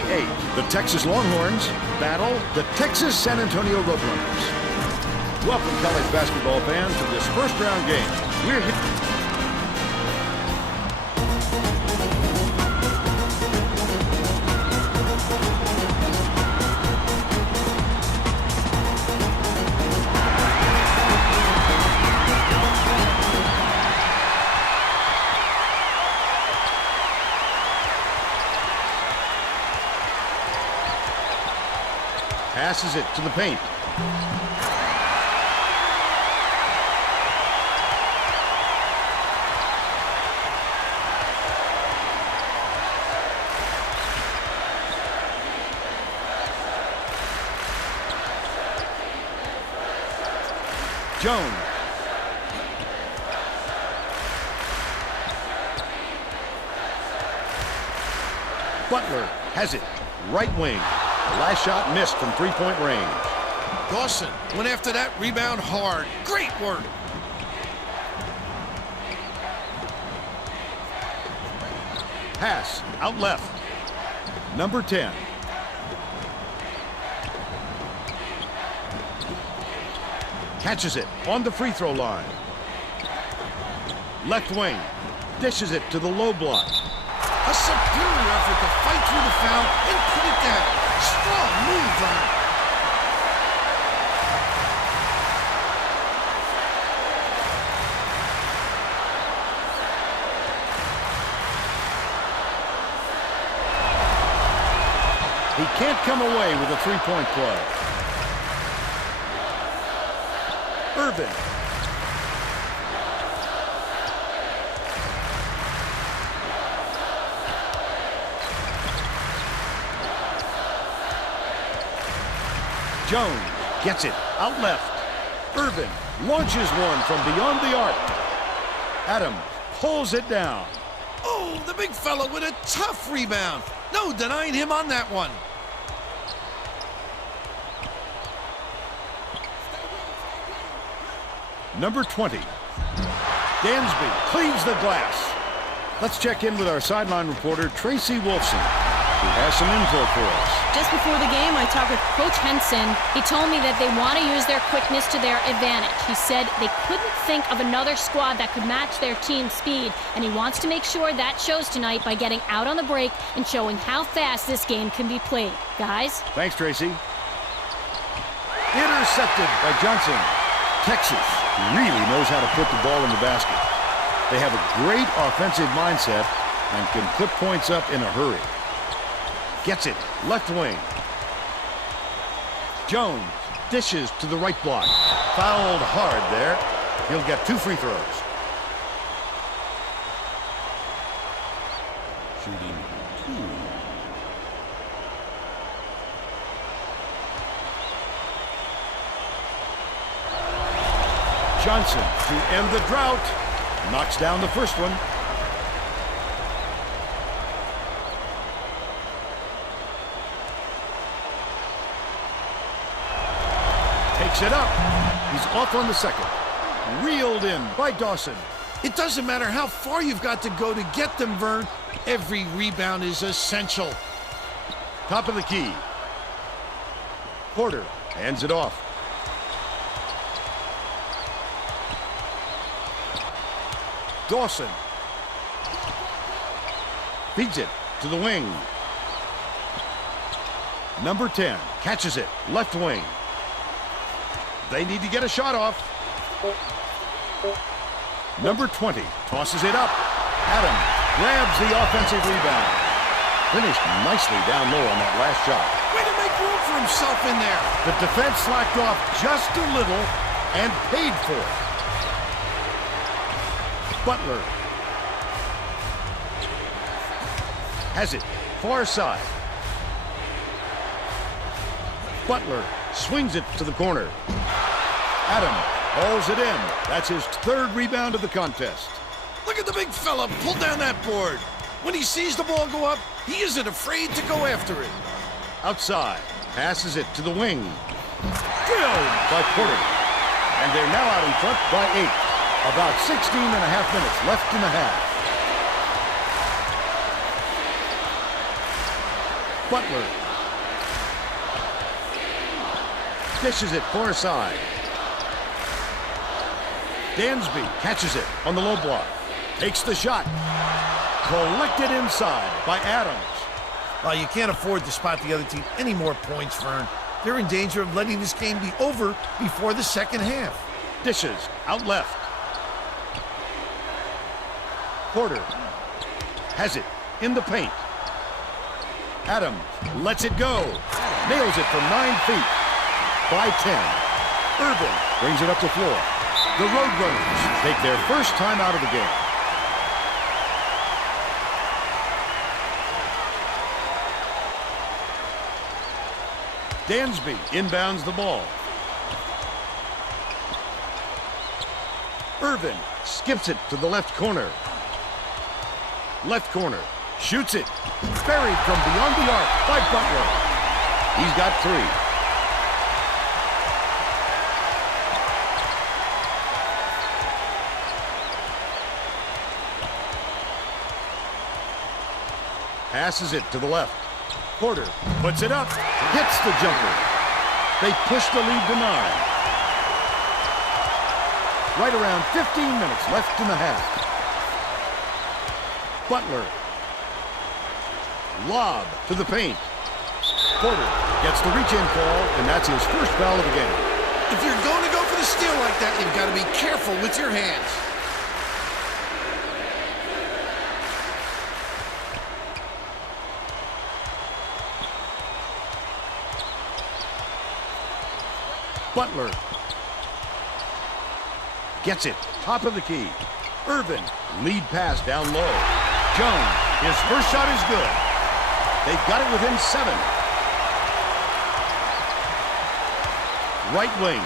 by 8. The Texas Longhorns battle the Texas San Antonio Roadrunners. Welcome, college basketball fans, to this first-round game. We're here. Passes it to the paint. Jones. Butler has it. Right wing. The last shot missed from three-point range. Dawson went after that rebound hard. Great work. Pass out left. Number 10. Catches it on the free throw line. Left wing. Dishes it to the low block. A superior effort to fight through the foul and put it down. Strong move, Vern. He can't come away with a three-point play. Irvin. Jones gets it out left. Irvin launches one from beyond the arc. Adams pulls it down. Oh, the big fella with a tough rebound. No denying him on that one. Number 20. Dansby cleaves the glass. Let's check in with our sideline reporter, Tracy Wolfson, who has some info for us. Just before the game, I talked with Coach Henson. He told me that they want to use their quickness to their advantage. He said they couldn't think of another squad that could match their team's speed, and he wants to make sure that shows tonight by getting out on the break and showing how fast this game can be played. Guys? Thanks, Tracy. Intercepted by Johnson. Texas really knows how to put the ball in the basket. They have a great offensive mindset and can put points up in a hurry. Gets it, left wing. Jones dishes to the right block. Fouled hard there. He'll get 2 free throws. Shooting 2. Johnson to end the drought. Knocks down the first one. Takes it up. He's off on the second. Reeled in by Dawson. It doesn't matter how far you've got to go to get them, Vern. Every rebound is essential. Top of the key. Porter hands it off. Dawson feeds it to the wing. Number 10 catches it, left wing. They need to get a shot off. Number 20 tosses it up. Adams grabs the offensive rebound. Finished nicely down low on that last shot. Way to make room for himself in there. The defense slacked off just a little and paid for it. Butler has it, far side. Butler swings it to the corner. Adams hauls it in. That's his 3rd rebound of the contest. Look at the big fella pull down that board. When he sees the ball go up, he isn't afraid to go after it. Outside, passes it to the wing. Drilled by Porter. And they're now out in front by 8. About 16 and a half minutes left in the half. Butler. Dishes it far side. Dansby catches it on the low block. Takes the shot. Collected inside by Adams. Well, you can't afford to spot the other team any more points, Vern. They're in danger of letting this game be over before the second half. Dishes out left. Porter has it in the paint. Adams lets it go. Nails it from 9 feet. By 10. Irvin brings it up the floor. The Roadrunners take their first time out of the game. Dansby inbounds the ball. Irvin skips it to the left corner. Left corner. Shoots it. Buried from beyond the arc by Butler. He's got 3. Passes it to the left. Porter puts it up. Hits the jumper. They push the lead to 9. Right around 15 minutes left in the half. Butler. Lob to the paint. Porter gets the reach-in call, and that's his first foul of the game. If you're going to go for the steal like that, you've got to be careful with your hands. Butler gets it, top of the key. Irvin, lead pass down low. Jones, his first shot is good. They've got it within 7. Right wing.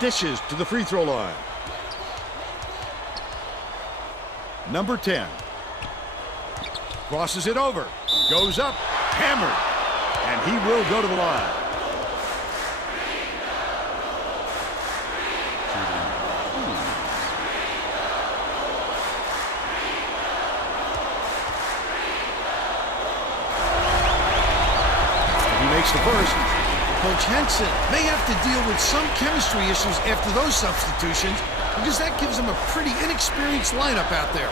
Dishes to the free throw line. Number 10. Crosses it over. Goes up. Hammered. And he will go to the line. He makes the first. Coach Henson may have to deal with some chemistry issues after those substitutions because that gives him a pretty inexperienced lineup out there.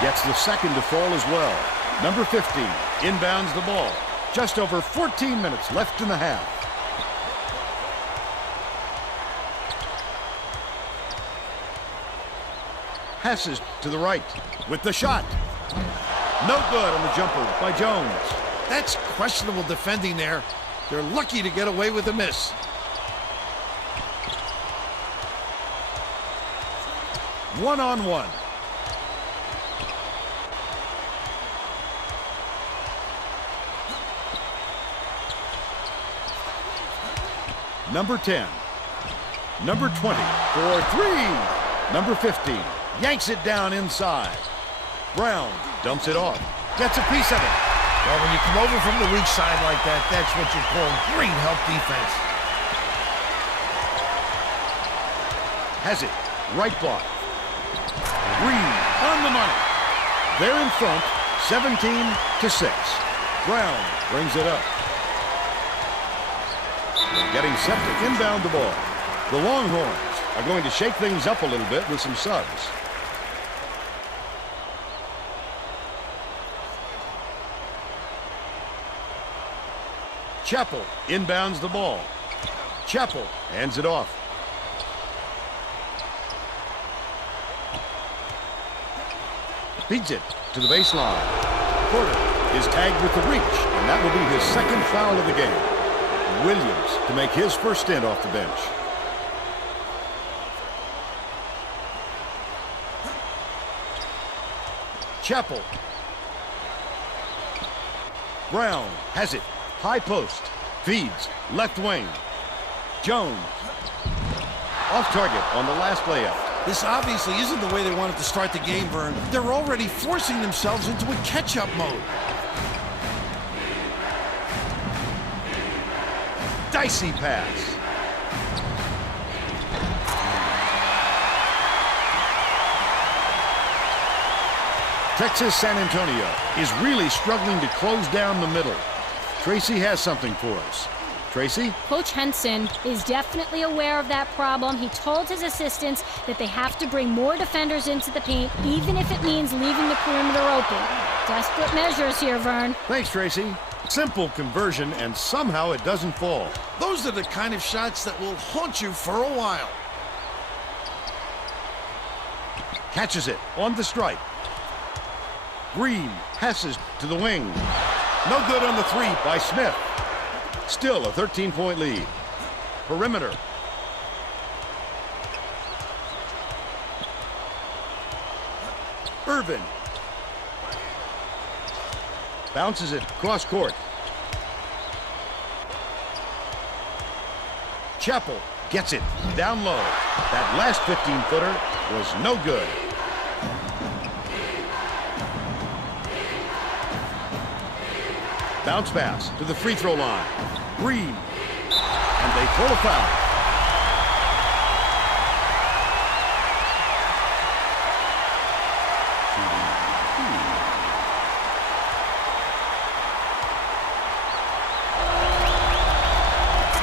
Gets the second to fall as well. Number 15 inbounds the ball. Just over 14 minutes left in the half. Passes to the right with the shot. No good on the jumper by Jones. That's questionable defending there. They're lucky to get away with a miss. One-on-one. Number 10. Number 20 for 3. Number 15 yanks it down inside. Brown dumps it off. Gets a piece of it. Well, when you come over from the weak side like that, that's what you call great help defense. Has it. Right block. Green on the money. They're in front, 17-6. Brown brings it up. They're getting set to inbound the ball. The Longhorns are going to shake things up a little bit with some subs. Chappell inbounds the ball. Chappell hands it off. Feeds it to the baseline. Porter is tagged with the reach, and that will be his second foul of the game. Williams to make his first stint off the bench. Chappell. Brown has it. High post. Feeds. Left wing. Jones. Off target on the last layup. This obviously isn't the way they wanted to start the game, Vern. They're already forcing themselves into a catch-up mode. Dicey pass. Texas San Antonio is really struggling to close down the middle. Tracy has something for us. Tracy? Coach Henson is definitely aware of that problem. He told his assistants that they have to bring more defenders into the paint, even if it means leaving the perimeter open. Desperate measures here, Vern. Thanks, Tracy. Simple conversion, and somehow it doesn't fall. Those are the kind of shots that will haunt you for a while. Catches it on the stripe. Green passes to the wing. No good on the three by Smith. Still a 13-point lead. Perimeter. Irvin. Bounces it cross court. Chappell gets it down low. That last 15-footer was no good. Bounce pass to the free throw line. Green. And they throw a foul.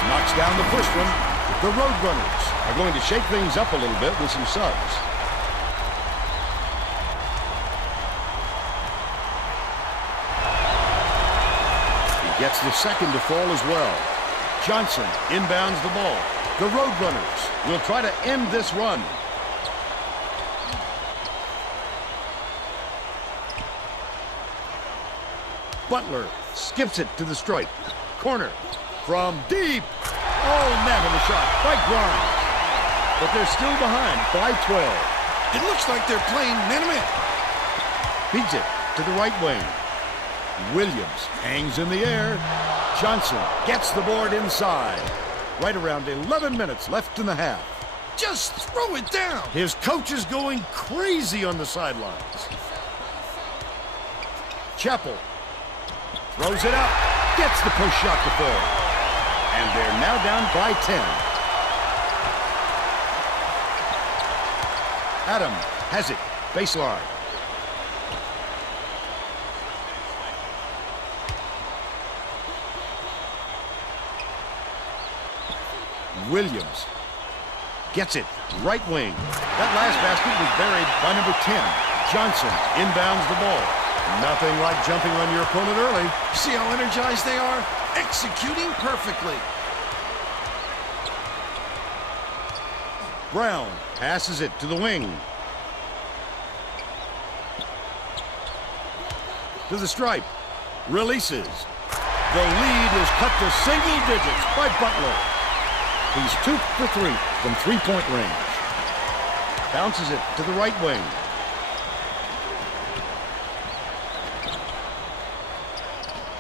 Knocks down the first one. The Roadrunners are going to shake things up a little bit with some subs. Gets the second to fall as well. Johnson inbounds the ball. The Roadrunners will try to end this run. Butler skips it to the stripe. Corner from deep. Oh, net on the shot by Grimes. But they're still behind by 12. It looks like they're playing man-to-man. Beats it to the right wing. Williams hangs in the air. Johnson gets the board inside. Right around 11 minutes left in the half. Just throw it down. His coach is going crazy on the sidelines. Chappell throws it up. Gets the post shot to fall. And they're now down by 10. Adam has it. Baseline. Williams gets it, right wing. That last basket was buried by number 10. Johnson inbounds the ball. Nothing like jumping on your opponent early. See how energized they are? Executing perfectly. Brown passes it to the wing. To the stripe. Releases. The lead is cut to single digits by Butler. He's 2 for 3 from three-point range. Bounces it to the right wing.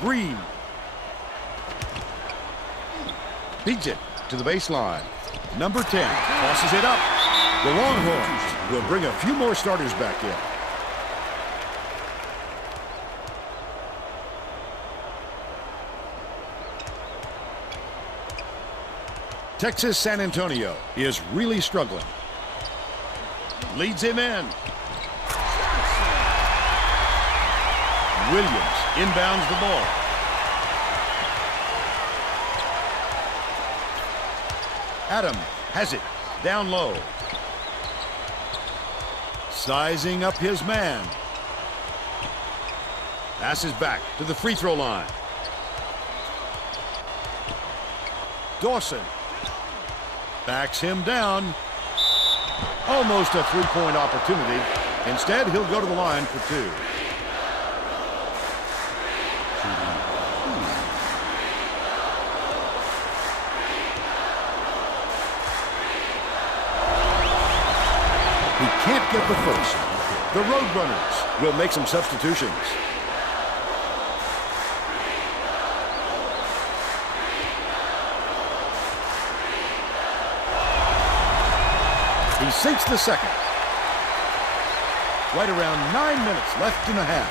Green. Beats it to the baseline. Number 10 tosses it up. The Longhorns will bring a few more starters back in. Texas San Antonio is really struggling. Leads him in. Williams inbounds the ball. Adam has it down low. Sizing up his man. Passes back to the free throw line. Dawson backs him down. Almost a three-point opportunity. Instead, he'll go to the line for two. He can't get the first. The Roadrunners will make some substitutions. He sinks the second. Right around 9 minutes left in the half.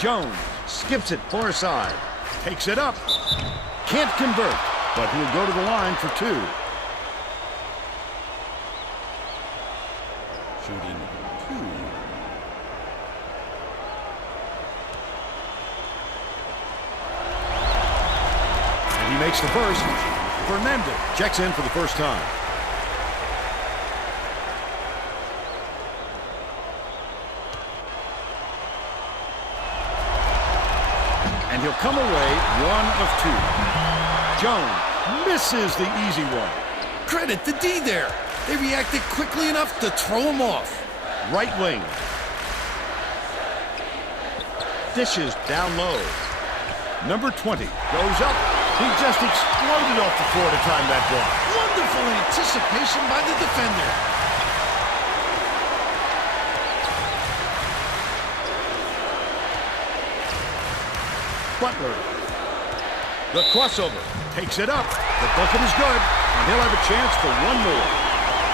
Jones skips it far side. Takes it up. Can't convert, but he'll go to the line for two. Shooting two. And he makes the first. Fernandez checks in for the first time. And he'll come away 1 of 2. Jones misses the easy one. Credit the D there. They reacted quickly enough to throw him off. Right wing. Dishes down low. Number 20 goes up. He just exploded off the floor to time that block. Wonderful anticipation by the defender. Butler. The crossover. Takes it up. The bucket is good, and he'll have a chance for one more.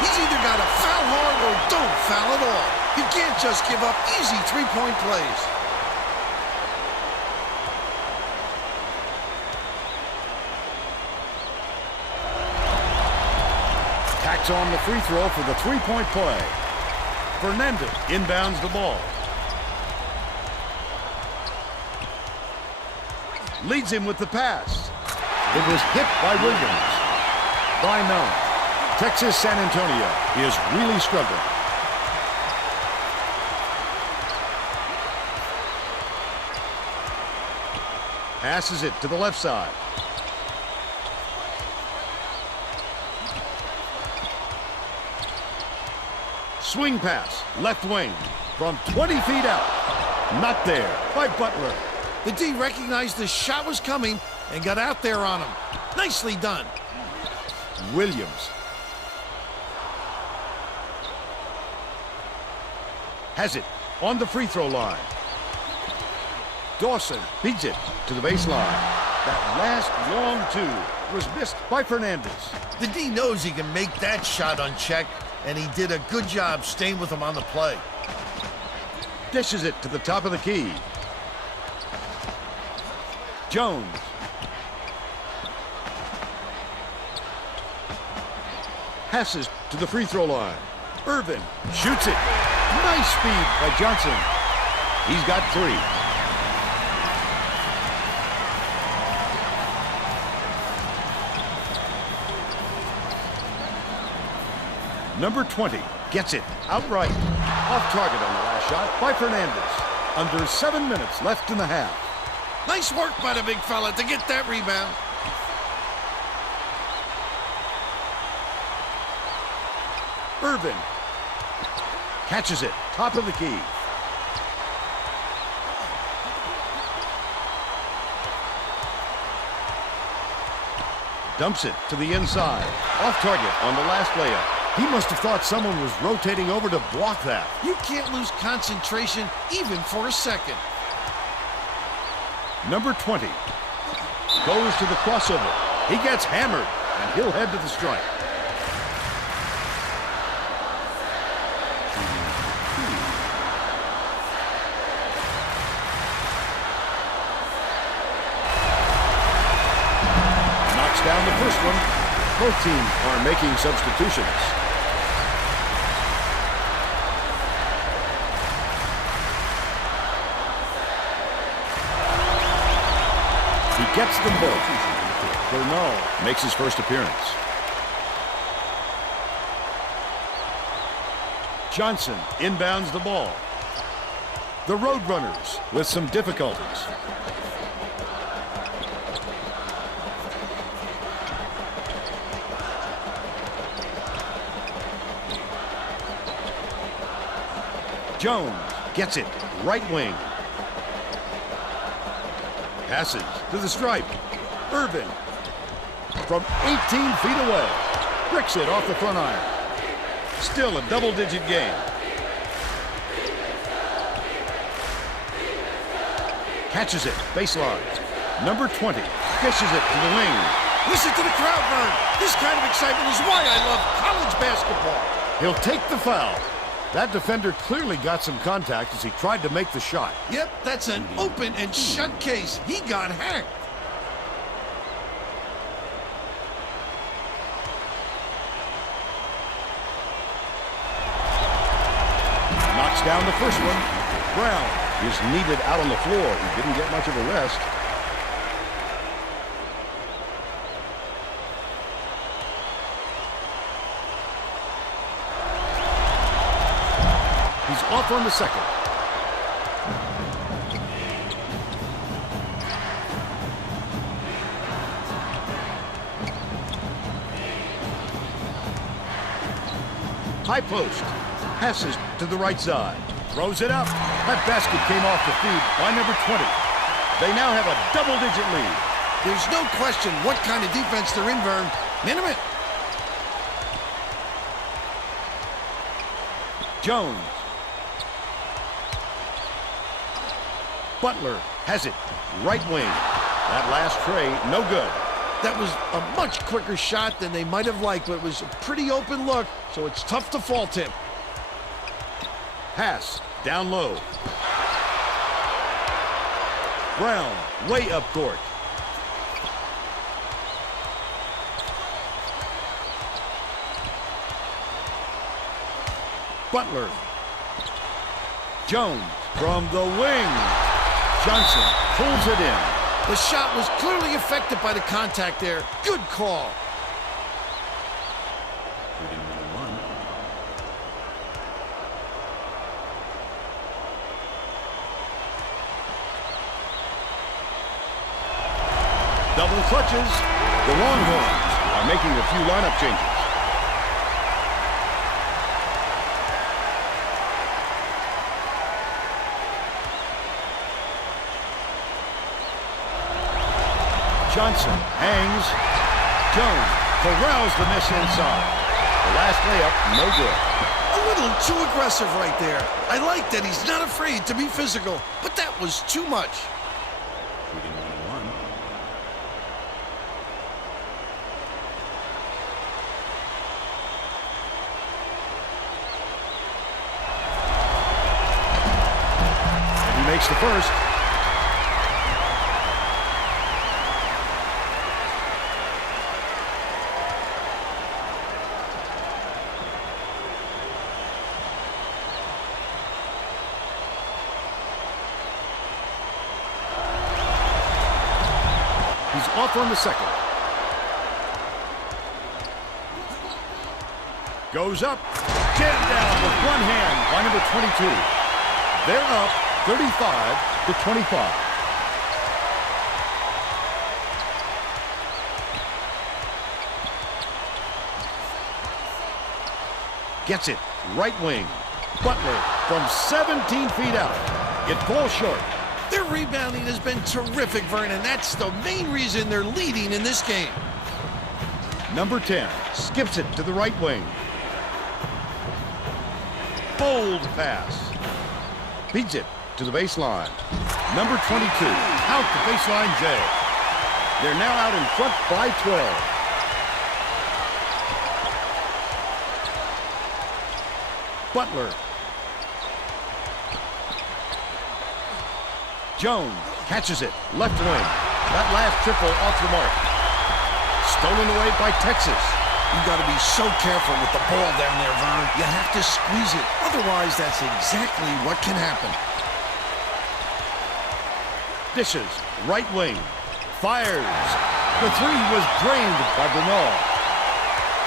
He's either got to foul hard or don't foul at all. You can't just give up easy three-point plays. Tacks on the free throw for the three-point play. Fernandez inbounds the ball. Leads him with the pass. It was hit by Williams. By none. Texas San Antonio is really struggling. Passes it to the left side. Swing pass, left wing, from 20 feet out. Not there by Butler. The D recognized the shot was coming and got out there on him. Nicely done. Williams. Has it on the free throw line. Dawson beats it to the baseline. That last long two was missed by Fernandez. The D knows he can make that shot unchecked, and he did a good job staying with him on the play. Dishes it to the top of the key. Jones. Passes to the free throw line. Irvin shoots it. Nice speed by Johnson. He's got 3. Number 20 gets it outright. Off target on the last shot by Fernandez. Under 7 minutes left in the half. Nice work by the big fella to get that rebound. Irvin catches it, top of the key. Dumps it to the inside. Off target on the last layup. He must have thought someone was rotating over to block that. You can't lose concentration even for a second. Number 20 goes to the crossover. He gets hammered, and he'll head to the strike. Knocks down the first one. Both teams are making substitutions. He gets them both. Bernal makes his first appearance. Johnson inbounds the ball. The Roadrunners with some difficulties. Jones gets it, right wing. Passes to the stripe. Irvin from 18 feet away. Bricks it off the front iron. Still a double-digit game. Catches it, baseline. Number 20 dishes it to the wing. Listen to the crowd burn. This kind of excitement is why I love college basketball. He'll take the foul. That defender clearly got some contact as he tried to make the shot. Yep, that's an open and shut case. He got hacked. Knocks down the first one. Brown is needed out on the floor. He didn't get much of a rest. He's off on the second. High post. Passes to the right side. Throws it up. That basket came off the feed by number 20. They now have a double-digit lead. There's no question what kind of defense they're in, Vern. Minute. Jones. Butler has it. Right wing. That last tray, no good. That was a much quicker shot than they might have liked, but it was a pretty open look, so it's tough to fault him. Pass down low. Brown way up court. Butler. Jones from the wing. Johnson pulls it in. The shot was clearly affected by the contact there. Good call. Double clutches. The Longhorns are making a few lineup changes. Johnson hangs. Jones corrals the miss inside. The last layup, no good. A little too aggressive right there. I like that he's not afraid to be physical, but that was too much. And he makes the first. He's off on the second. Goes up. Jammed down with one hand by number 22. They're up 35-25. Gets it. Right wing. Butler from 17 feet out. It falls short. Their rebounding has been terrific, Vernon. That's the main reason they're leading in this game. Number 10 skips it to the right wing. Bold pass. Beats it to the baseline. Number 22 out the baseline J. They're now out in front by 12. Butler. Jones catches it. Left wing. That last triple off the mark. Stolen away by Texas. You got to be so careful with the ball down there, Vern. You have to squeeze it. Otherwise, that's exactly what can happen. Dishes. Right wing. Fires. The three was drained by Bernal.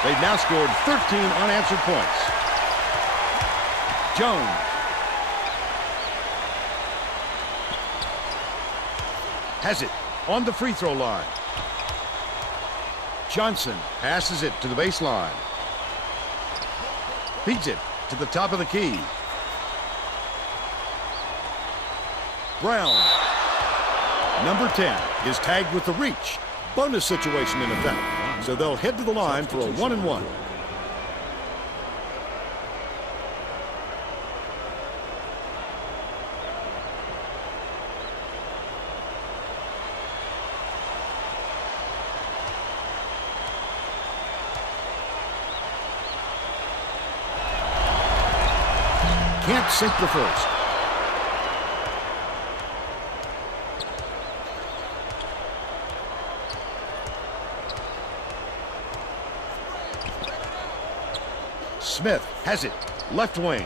They've now scored 13 unanswered points. Jones. Has it on the free throw line. Johnson passes it to the baseline. Feeds it to the top of the key. Brown. Number 10 is tagged with the reach. Bonus situation in effect. So they'll head to the line for a 1-and-1. Can't sink the first. Smith has it. Left wing.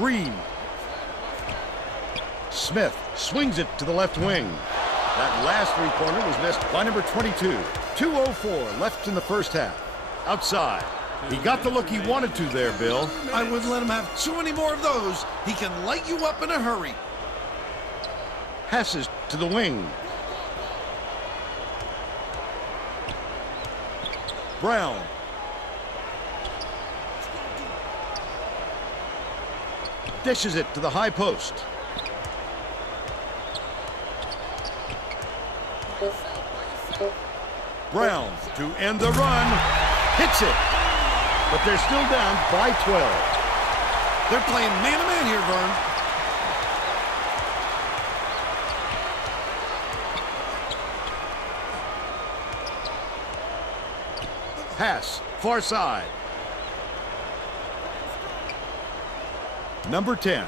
Green. Smith swings it to the left wing. That last three-pointer was missed by number 22. 2:04 left in the first half. Outside. He got the look he wanted to there, Bill. I wouldn't let him have too many more of those. He can light you up in a hurry. Passes to the wing. Brown. Dishes it to the high post. Brown to end the run. Hits it. But they're still down by 12. They're playing man-to-man here, Vern. Pass, far side. Number 10.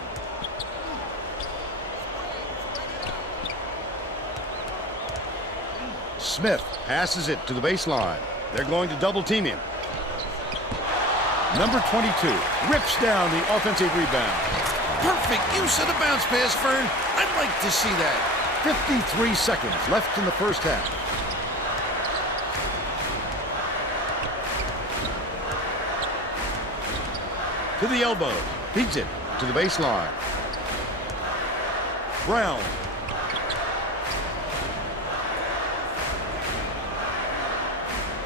Smith passes it to the baseline. They're going to double team him. Number 22 rips down the offensive rebound. Perfect use of the bounce pass, Vern. I'd like to see that. 53 seconds left in the first half. To the elbow. Beats it to the baseline. Brown.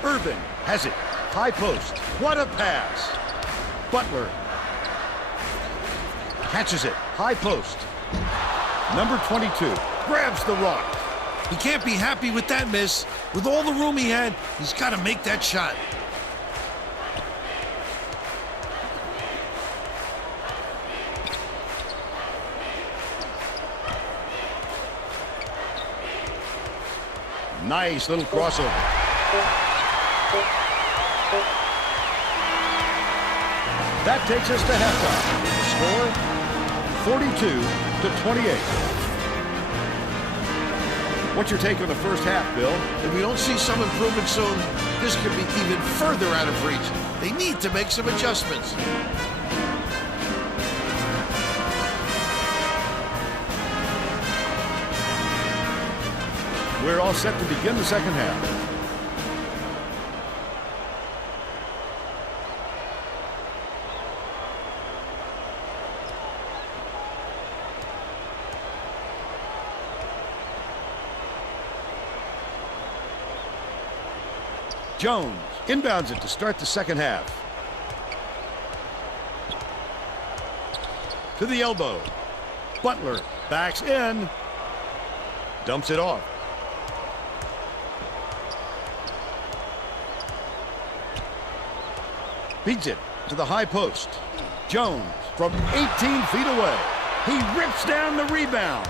Irvin has it. High post. What a pass. Butler catches it. High post. Number 22 grabs the rock. He can't be happy with that miss. With all the room he had, he's got to make that shot. Nice little crossover. That takes us to halftime. The score, 42-28. What's your take on the first half, Bill? If we don't see some improvement soon, this could be even further out of reach. They need to make some adjustments. We're all set to begin the second half. Jones inbounds it to start the second half. To the elbow. Butler backs in. Dumps it off. Beats it to the high post. Jones from 18 feet away. He rips down the rebound.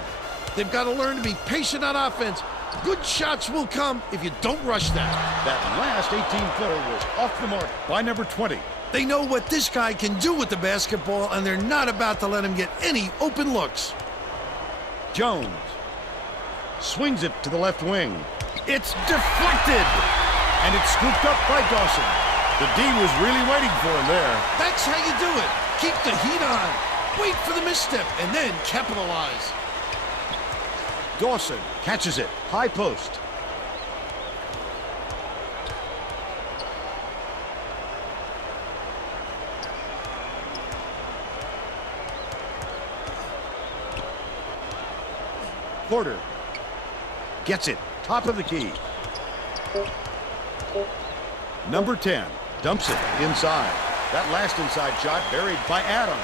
They've got to learn to be patient on offense. Good shots will come if you don't rush that. That last 18-footer was off the mark by number 20. They know what this guy can do with the basketball, and they're not about to let him get any open looks. Jones swings it to the left wing. It's deflected, and it's scooped up by Dawson. The D was really waiting for him there. That's how you do it. Keep the heat on. Wait for the misstep, and then capitalize. Dawson catches it. High post. Porter gets it. Top of the key. Number 10 dumps it inside. That last inside shot buried by Adams.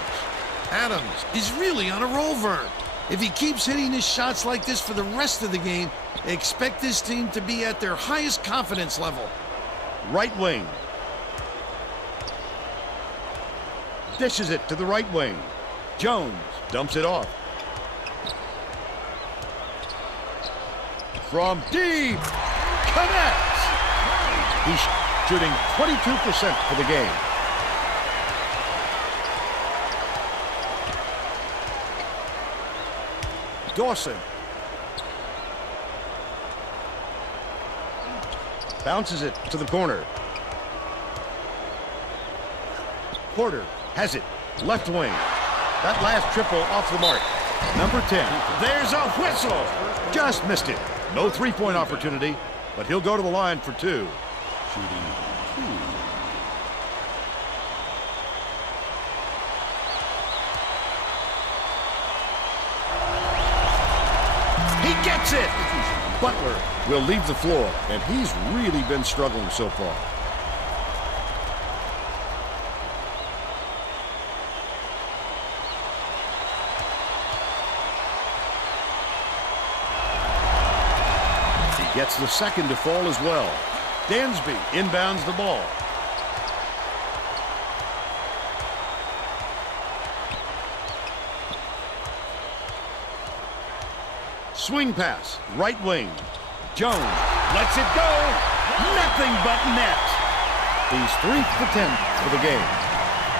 Adams is really on a roll, Vern. If he keeps hitting his shots like this for the rest of the game, expect this team to be at their highest confidence level. Right wing. Dishes it to the right wing. Jones dumps it off. From deep. Connects. He's shooting 22% for the game. Dawson bounces it to the corner. Porter has it. Left wing. That last triple off the mark. Number 10. There's a whistle. Just missed it. No three-point opportunity, but he'll go to the line for two. Shooting 2. He gets it! Butler will leave the floor, and he's really been struggling so far. He gets the second to fall as well. Dansby inbounds the ball. Swing pass, right wing. Jones lets it go. Nothing but net. He's 3 for 10 for the game.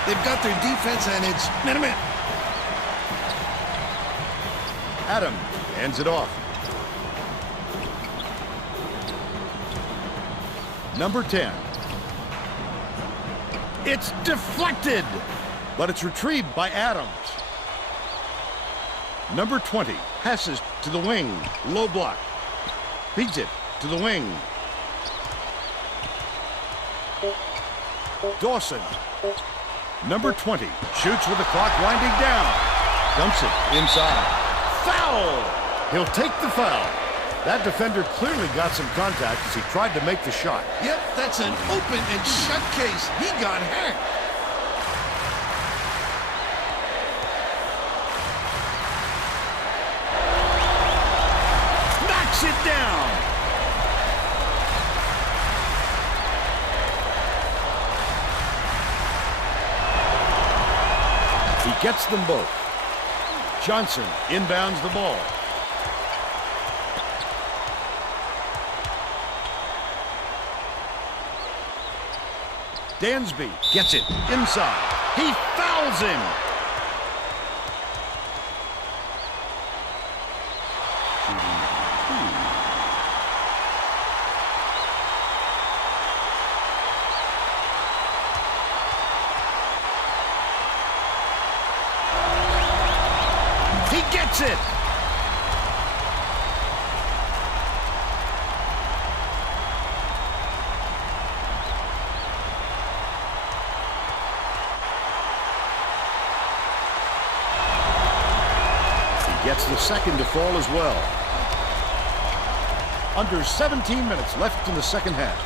They've got their defense, and it's minute. Adam ends it off. Number 10. It's deflected, but it's retrieved by Adams. Number 20 passes to the wing. Low block. Feeds it to the wing. Dawson. Number 20 shoots with the clock winding down. Dumps it inside. Foul! He'll take the foul. That defender clearly got some contact as he tried to make the shot. Yep, that's an open and shut case. He got hacked. Knocks it down. He gets them both. Johnson inbounds the ball. Dansby gets it inside. He fouls him. He gets it. Gets the second to fall as well. Under 17 minutes left in the second half.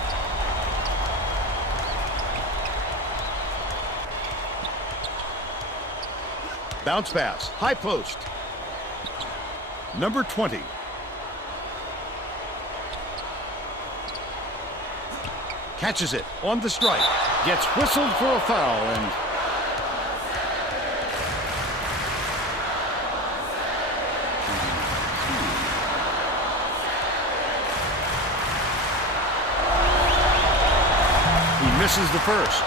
Bounce pass, high post. Number 20. Catches it on the strike. Gets whistled for a foul and misses the first.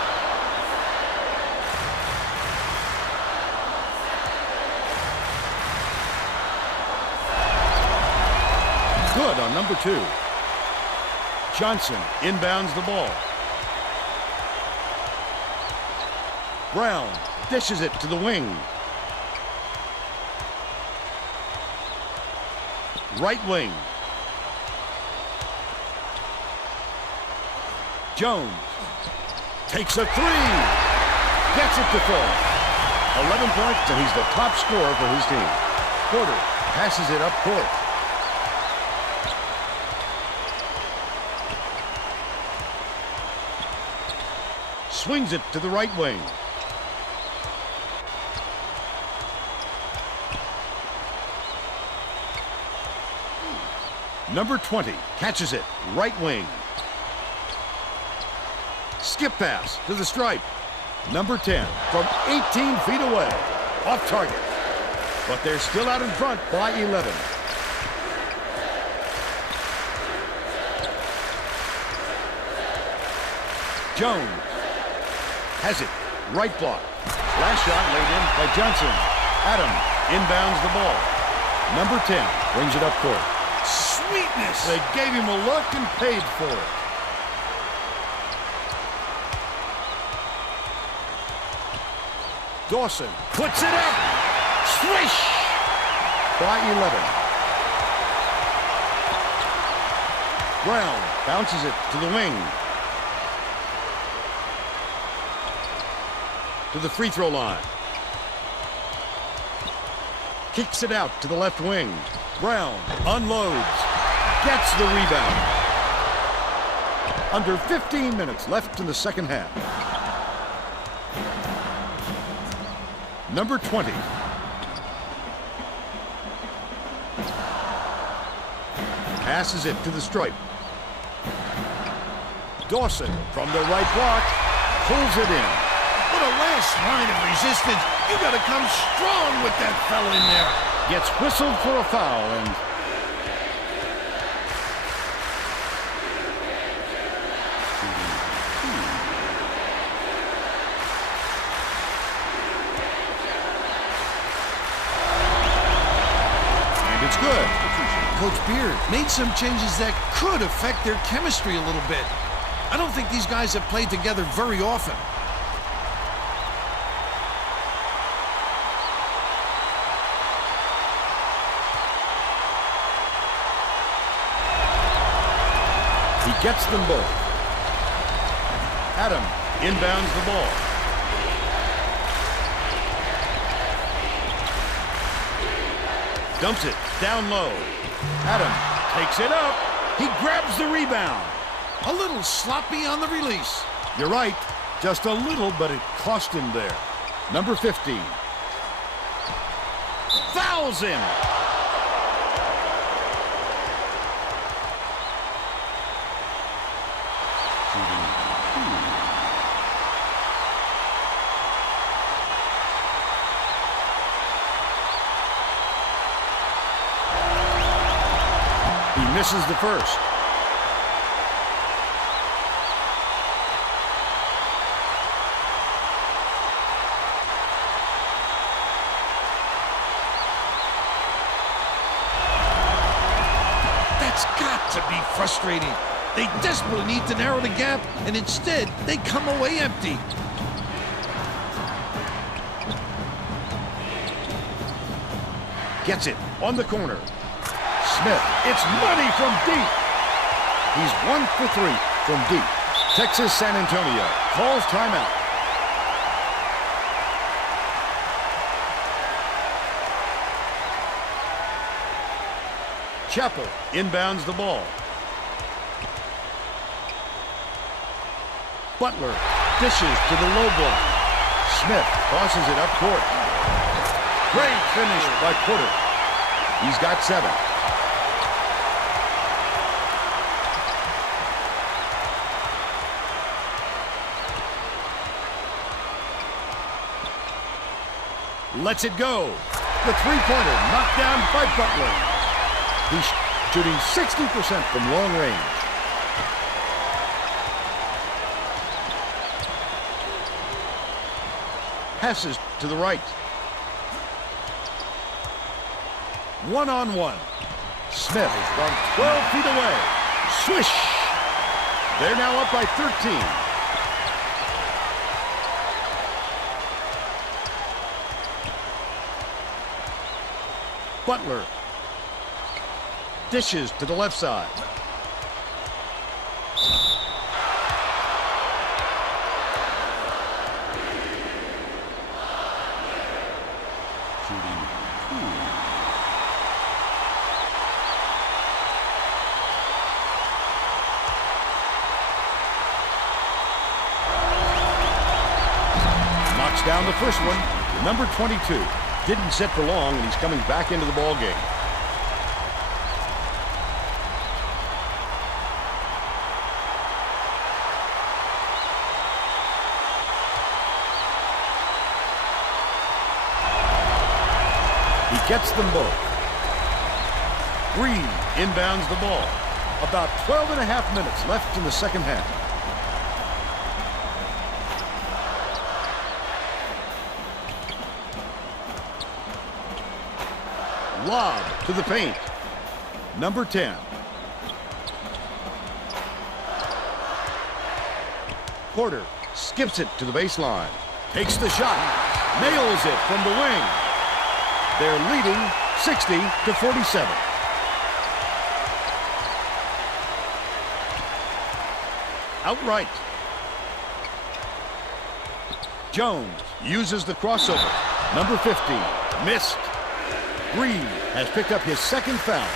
Good on number 2. Johnson inbounds the ball. Brown dishes it to the wing. Right wing. Jones takes a 3. Gets it to fall. 11 points, and he's the top scorer for his team. Porter passes it up court. Swings it to the right wing. Number 20 catches it. Right wing. Skip pass to the stripe. Number 10 from 18 feet away. Off target. But they're still out in front by 11. Jones has it. Right block. Last shot laid in by Johnson. Adam inbounds the ball. Number 10 brings it up court. Sweetness! They gave him a look and paid for it. Dawson puts it up. Swish! By 11. Brown bounces it to the wing. To the free throw line. Kicks it out to the left wing. Brown unloads. Gets the rebound. Under 15 minutes left in the second half. Number 20. Passes it to the stripe. Dawson from the right block pulls it in. What a last line of resistance. You got to come strong with that fella in there. Gets whistled for a foul and it's good. Coach Beard made some changes that could affect their chemistry a little bit. I don't think these guys have played together very often. He gets them both. Adam inbounds the ball. Dumps it down low. Adam takes it up. He grabs the rebound. A little sloppy on the release. You're right. Just a little, but it cost him there. Number 15. Fouls him. He misses the first. That's got to be frustrating. They desperately need to narrow the gap, and instead, they come away empty. Gets it on the corner. Smith, it's money from deep. He's 1 for 3 from deep. Texas San Antonio calls timeout. Chappell inbounds the ball. Butler dishes to the low block. Smith tosses it up court. Great finish by Porter. He's got 7. Lets it go. The three-pointer knocked down by Butler. He's shooting 60% from long range. Passes to the right. One-on-one. Smith from 12 feet away. Swish! They're now up by 13. Butler dishes to the left side. Shooting 2. Knocks down the first one. Number 22. Didn't sit for long, and he's coming back into the ball game. He gets them both. Green inbounds the ball. About 12 and a half minutes left in the second half. Lob to the paint. Number 10. Porter skips it to the baseline. Takes the shot. Nails it from the wing. They're leading 60-47. Outright. Jones uses the crossover. Number 15, missed. Green has picked up his second foul.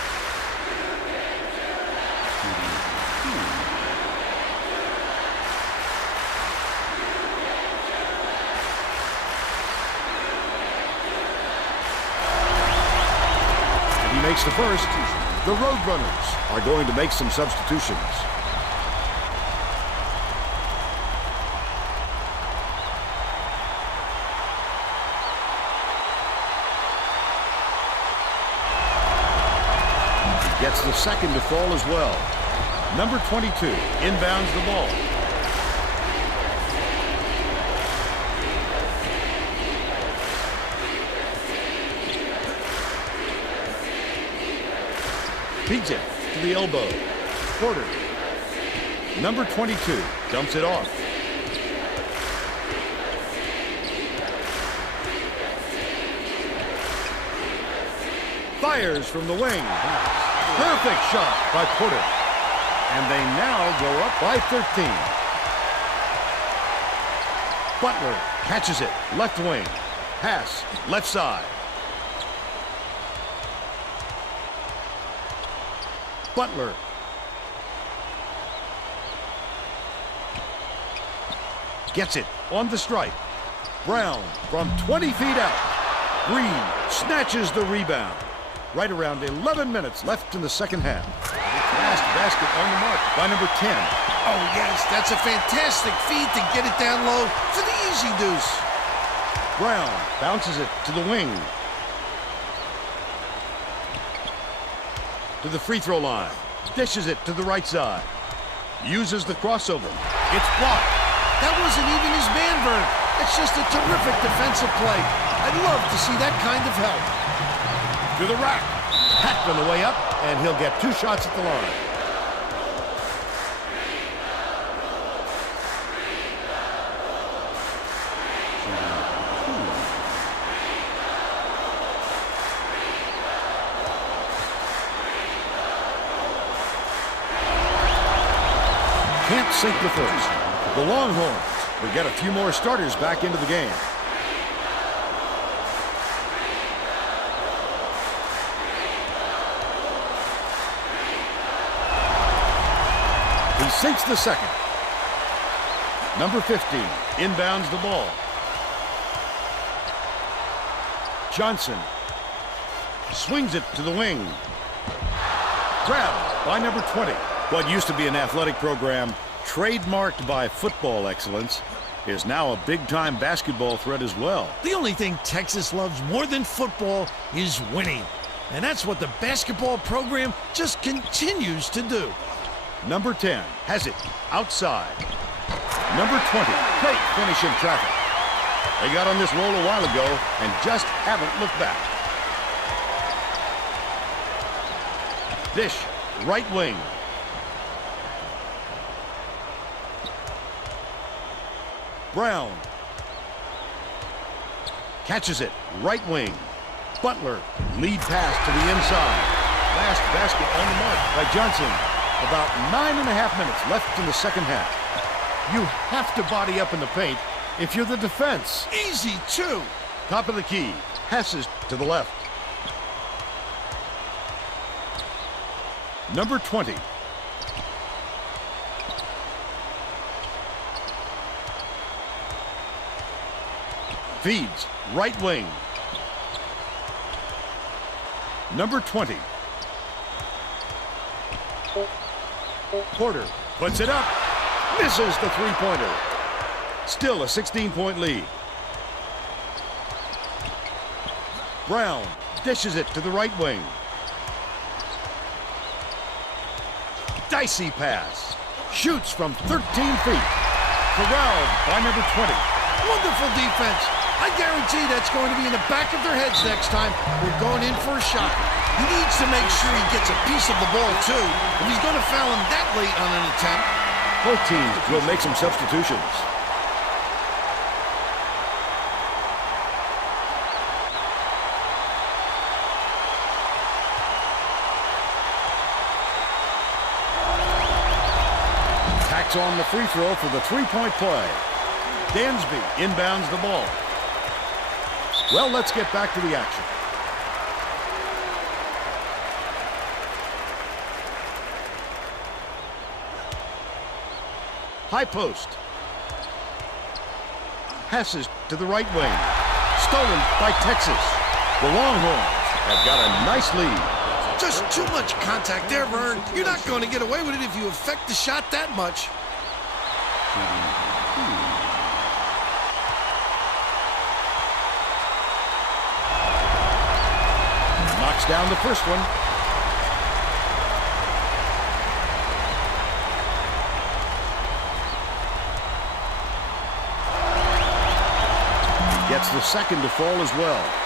And he makes the first. The Roadrunners are going to make some substitutions. Gets the second to fall as well. Number 22 inbounds the ball. Feeds it to the elbow. Porter. Number 22 dumps it off. Fires from the wing. Perfect shot by Porter. And they now go up by 13. Butler catches it. Left wing. Pass. Left side. Butler. Gets it on the stripe. Brown from 20 feet out. Green snatches the rebound. Right around 11 minutes left in the second half. Last basket on the mark by number 10. Oh, yes, that's a fantastic feed to get it down low for the easy deuce. Brown bounces it to the wing. To the free throw line. Dishes it to the right side. Uses the crossover. It's blocked. That wasn't even his man, Vern. It's just a terrific defensive play. I'd love to see that kind of help. To the rack. Hacked on the way up, and he'll get 2 shots at the line. Can't sink the first. The Longhorns will get a few more starters back into the game. He sinks the second. Number 15 inbounds the ball. Johnson swings it to the wing. Grabbed by number 20. What used to be an athletic program trademarked by football excellence is now a big-time basketball threat as well. The only thing Texas loves more than football is winning. And that's what the basketball program just continues to do. Number 10 has it outside. Number 20, great finish in traffic. They got on this roll a while ago and just haven't looked back. Dish, right wing. Brown catches it, right wing. Butler, lead pass to the inside. Last basket on the mark by Johnson. About 9.5 minutes left in the second half. You have to body up in the paint if you're the defense. Easy, too. Top of the key, passes to the left. Number 20. Feeds, right wing. Number 20. Porter puts it up. Misses the three-pointer. Still a 16-point lead. Brown dishes it to the right wing. Dicey pass. Shoots from 13 feet. Corralled by number 20. Wonderful defense. I guarantee that's going to be in the back of their heads next time we're going in for a shot. He needs to make sure he gets a piece of the ball, too, if he's going to foul him that late on an attempt. Both teams will make some substitutions. Backs on the free throw for the three-point play. Dansby inbounds the ball. Well, let's get back to the action. High post. Passes to the right wing. Stolen by Texas. The Longhorns have got a nice lead. Just too much contact there, Vern. You're not going to get away with it if you affect the shot that much. Knocks down the first one. Gets the second to fall as well.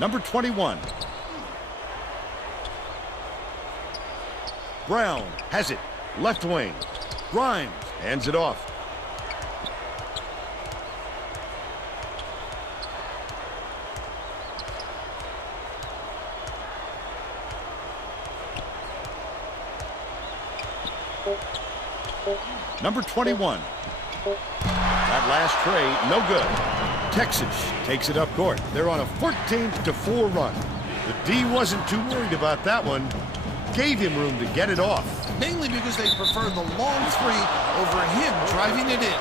Number 21. Brown has it. Left wing. Grimes hands it off. Number 21. That last trade, no good. Texas takes it up court. They're on a 14-4 run. The D wasn't too worried about that one. Gave him room to get it off. Mainly because they prefer the long three over him driving it in.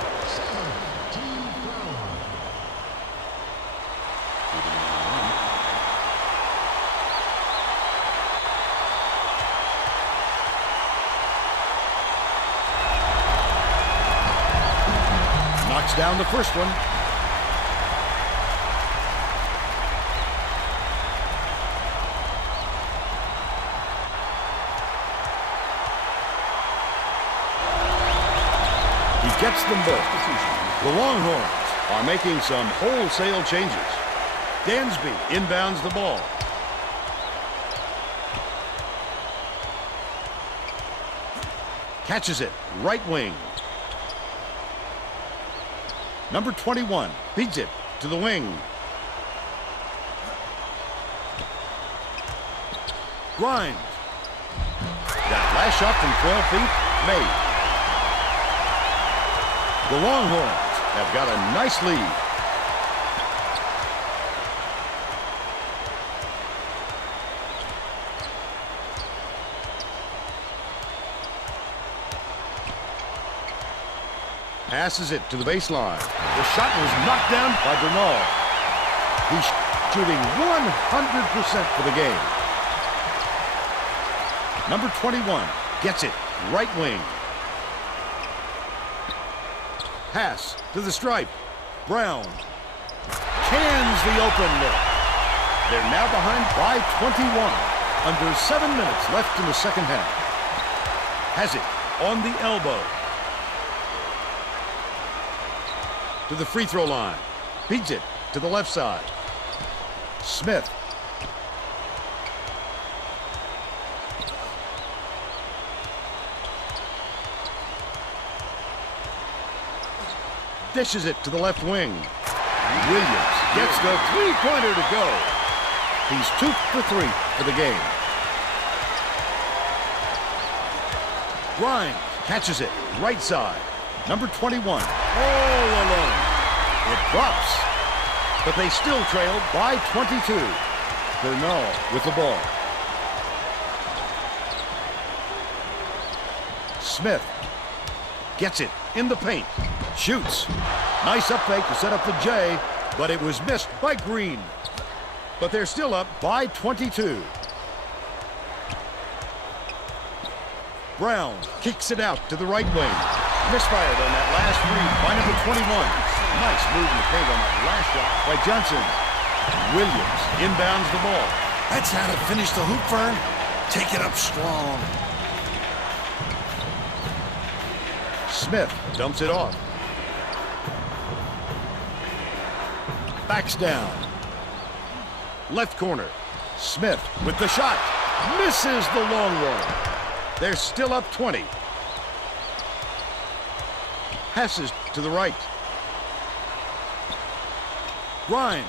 Knocks down the first one. He gets them both. The Longhorns are making some wholesale changes. Dansby inbounds the ball. Catches it, right wing. Number 21 beats it to the wing. Grimes. That last shot from 12 feet, made. The Longhorns have got a nice lead. Passes it to the baseline. The shot was knocked down by Bernal. He's shooting 100% for the game. Number 21 gets it, right wing. Pass to the stripe. Brown cans the open look. They're now behind by 21. Under 7 minutes left in the second half. Has it on the elbow. To the free throw line. Beats it to the left side. Smith. Dishes it to the left wing. Williams gets the three-pointer to go. He's 2 for 3 for the game. Grimes catches it right side. Number 21 all alone. It drops, but they still trail by 22. Bernal with the ball. Smith gets it in the paint. Shoots. Nice up fake to set up the J, but it was missed by Green. But they're still up by 22. Brown kicks it out to the right wing. Misfired on that last read by number 21. Nice move in the paint on that last shot by Johnson. Williams inbounds the ball. That's how to finish the hoop, Vern. Take it up strong. Smith dumps it off. Backs down. Left corner. Smith with the shot. Misses the long one. They're still up 20. Passes to the right. Grimes.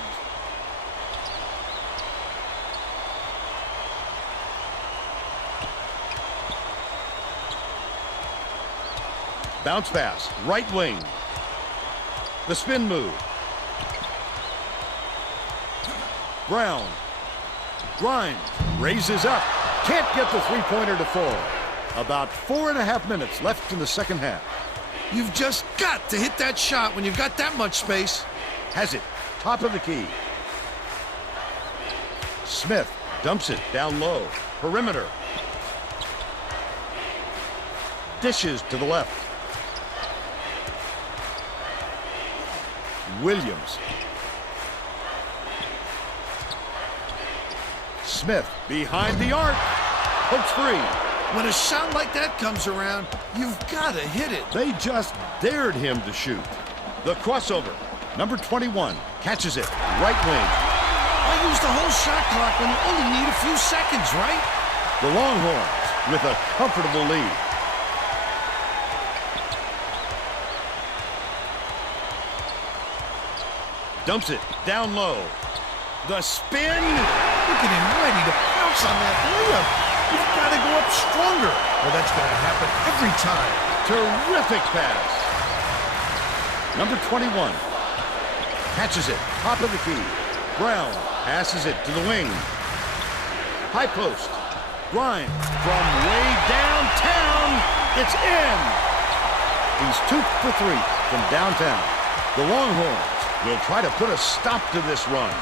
Bounce pass, right wing. The spin move. Brown. Grimes raises up. Can't get the three-pointer to fall. About 4.5 minutes left in the second half. You've just got to hit that shot when you've got that much space. Has it. Top of the key. Smith dumps it down low. Perimeter. Dishes to the left. Williams. Smith behind the arc. Pokes free. When a shot like that comes around, you've got to hit it. They just dared him to shoot. The crossover. Number 21 catches it. Right wing. I use the whole shot clock when you only need a few seconds, right? The Longhorns with a comfortable lead. Dumps it down low. The spin. Look at him ready to pounce on that layup. You've got to go up stronger, or that's going to happen every time. Terrific pass. Number 21 catches it. Top of the key. Brown passes it to the wing. High post. Grimes from way downtown. It's in. He's 2 for 3 from downtown. The Longhorns will try to put a stop to this run.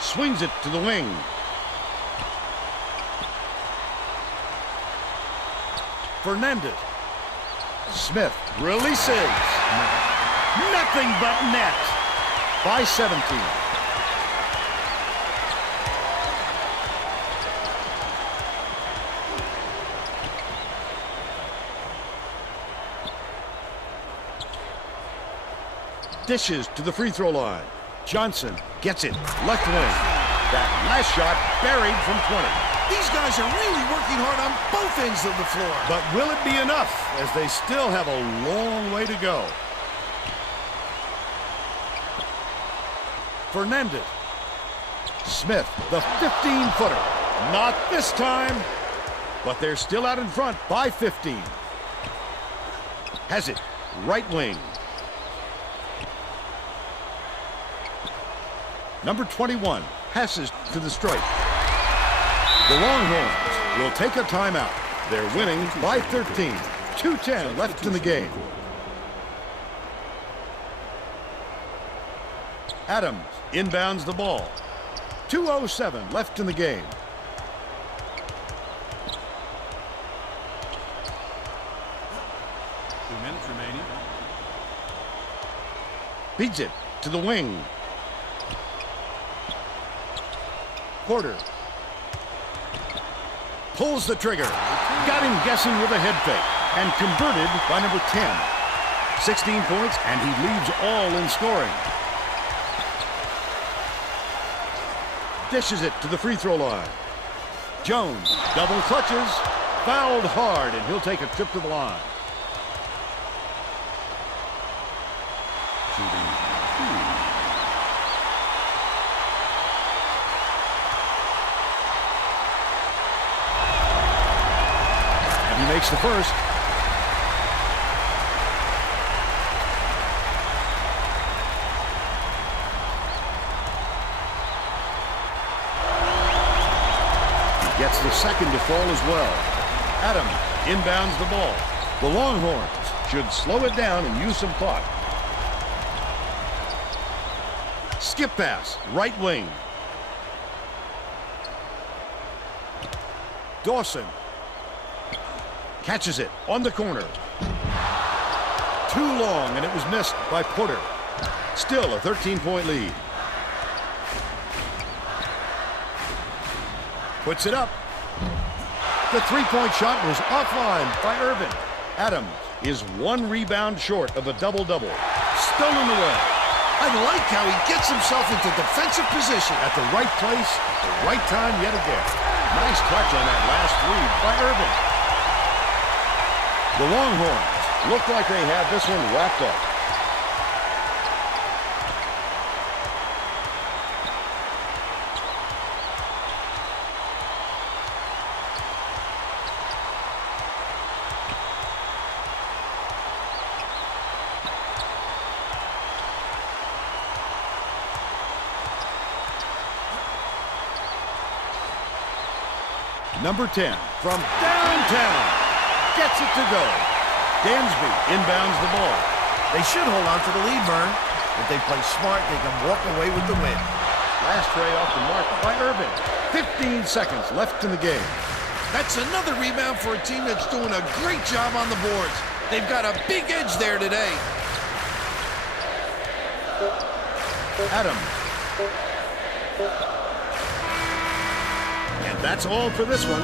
Swings it to the wing. Fernandez. Smith releases. Nothing but net. By 17. Dishes to the free throw line. Johnson gets it. Left wing. That last shot buried from 20. These guys are really working hard on both ends of the floor. But will it be enough as they still have a long way to go? Fernandez. Smith, the 15-footer. Not this time. But they're still out in front by 15. Has it. Right wing. Number 21 passes to the stripe. The Longhorns will take a timeout. They're winning by 13. 2:10 left in the game. Adams inbounds the ball. 2:07 left in the game. Remaining. Beats it to the wing. Porter pulls the trigger. Got him guessing with a head fake and converted by number 10. 16 points, and he leads all in scoring. Dishes it to the free throw line. Jones double clutches, fouled hard, and he'll take a trip to the line. Shooting 2. He makes the first. He gets the second to fall as well. Adams inbounds the ball. The Longhorns should slow it down and use some clock. Skip pass, right wing. Dawson catches it on the corner. Too long, and it was missed by Porter. Still a 13-point lead. Puts it up. The three-point shot was offline by Irvin. Adams is one rebound short of a double-double. Stolen away. I like how he gets himself into defensive position. At the right place, at the right time yet again. Nice touch on that last three by Irvin. The Longhorns look like they have this one wrapped up. Number 10 from downtown gets it to go. Dansby inbounds the ball. They should hold on to the lead, Vern. If they play smart, they can walk away with the win. Last tray off the mark by Irving. 15 seconds left in the game. That's another rebound for a team that's doing a great job on the boards. They've got a big edge there today. Adams. And that's all for this one.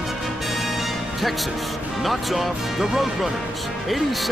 Texas knocks off the Roadrunners 86